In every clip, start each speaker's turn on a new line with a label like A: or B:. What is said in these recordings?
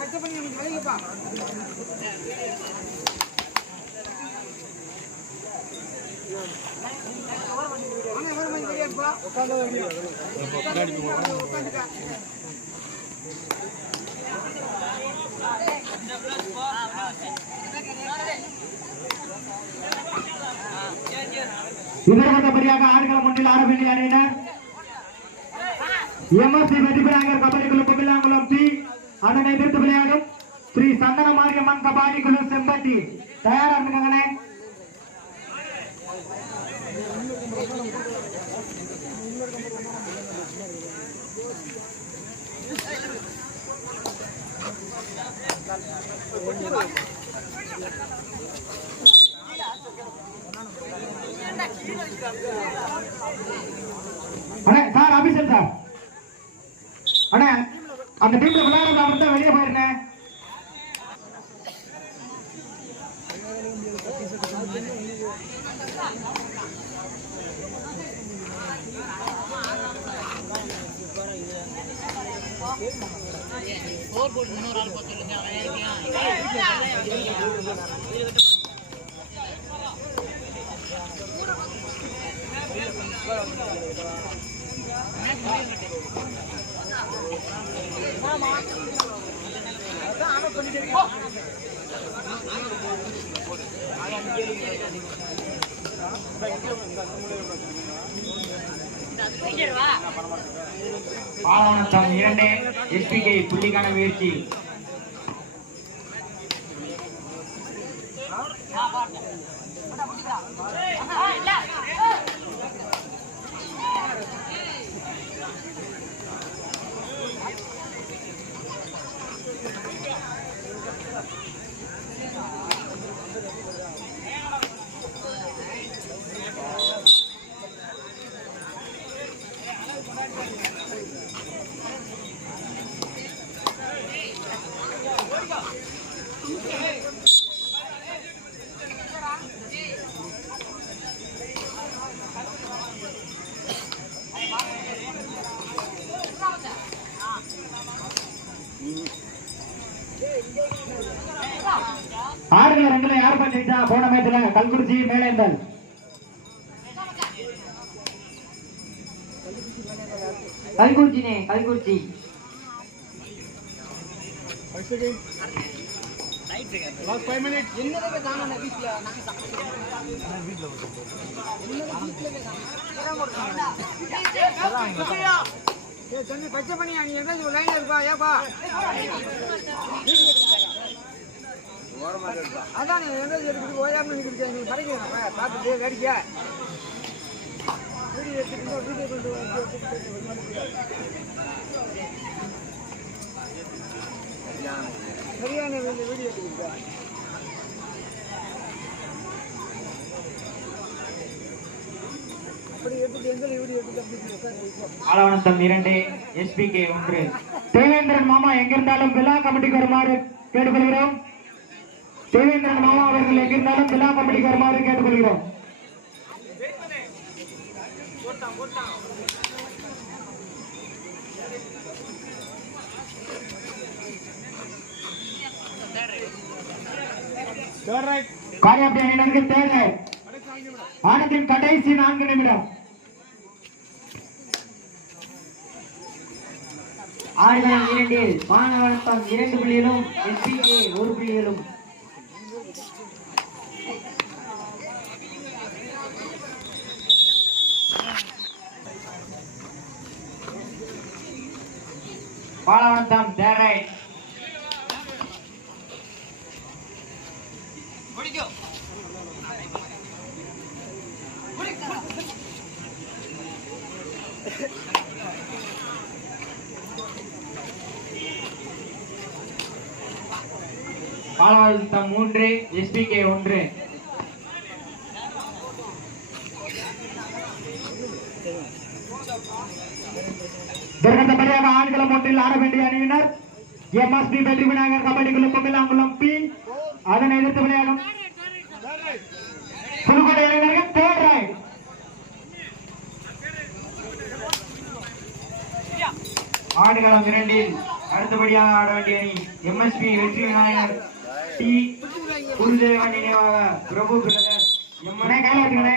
A: பச்சை பண்ணி எனக்கு விளையப்பா உட்காந்து உட்காந்து இதற்கத்தபடியாக ஆடுகளம் ஒன்றில் ஆட வேண்டிய அணியினர். எம்எஸ்சி வெற்றிபெறாங்கர் கபடி குழு குமிலாங்குளம் பி அதனை எதிர்த்து விளையாடும் ஸ்ரீ சந்தன மாரியம்மன் கபாடி குழு செம்பட்டி. தயாரா இருக்காங்கண்ணே. அண்ணே சார் அபிஷன் சார். அண்ணே அந்த டீம்ல விளையாடுறது அவர் தான் வெளியே போயிருங்க. பாலவனத்தம் இரண்டு எஸ்பிகே புள்ளிக்கான முயற்சி. ஆறுல ரெண்டுல யார் பண்ணிச்சா போன மேட்ச்ல கல்குறிச்சி மேலேந்தல்.
B: கல்குறிச்சினே கல்குறிச்சி.
C: தம்பி பச்சை பண்ணியா நீ என்ன லைன்ல இருப்பா ஏப்பா. அதான் நீ எங்க எடுத்துட்டு ஓயாம நிற்கிறீங்க நீ படிக்கிறேன் பார்த்துட்டு வேடிக்கை வீடியோ எடுத்துட்டு வீடியோ கொண்டு சரியான வீடியோ வீடியோ
A: இரண்டு எஸ்பிகே ஒன்று. தேவேந்திரன் மாமா எங்கிருந்தாலும் விழா கமிட்டிக்கு வருமாறு கேட்டுக்கொள்கிறோம். தேவேந்திரன் மாமா அவர்கள் எங்கிருந்தாலும் விழாம கமிட்டிக்கு வருமாறு கேட்டுக்கொள்கிறோம் காரியாபடி தேவை ஆனத்தின் கடைசி நான்கு நிமிடம்.
B: ஆடுகளம் இரண்டில் மாணவர்த்தம் இரண்டு புள்ளிகளும் எஸ்பிகே ஒரு புள்ளிகளும்
A: பாலவனத்தம் தேவை பாலவனத்தம் மூன்று எஸ்பிகே ஒன்று. துர்கந்தபடியாக ஆண்களம் ஒன்றில் ஆட வேண்டிய அணியினர் எம்எஸ்பி வெற்றி விநாயகர் கபடி குழு குமிலாங்குளம் பி.
C: அதனை எதிர்த்து விளையாடும் புதுக்கோட்டை இளைஞர்கள் தேர்ட் ரைட் ஆடுகளம் இரண்டில் அடுத்தபடியாக ஆட வேண்டிய அணி எம்எஸ்பி வெற்றி விநாயகர் டி குருதேவன் நினைவாக பிரபு பிரதர் எம்மனே கையில் வச்சுக்கணே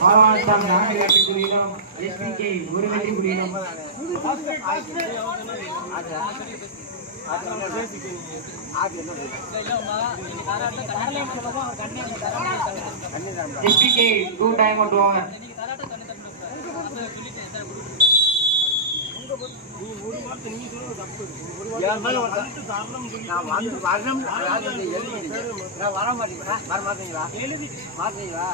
C: ஆவாட்டம் நான்கு வெற்றி ஒரு வெற்றி புள்ளியிலும் எஸ்பிகே
D: நான் வந்து வரணும். எழுதி வர மாட்டீங்களா வர மாட்டீங்களா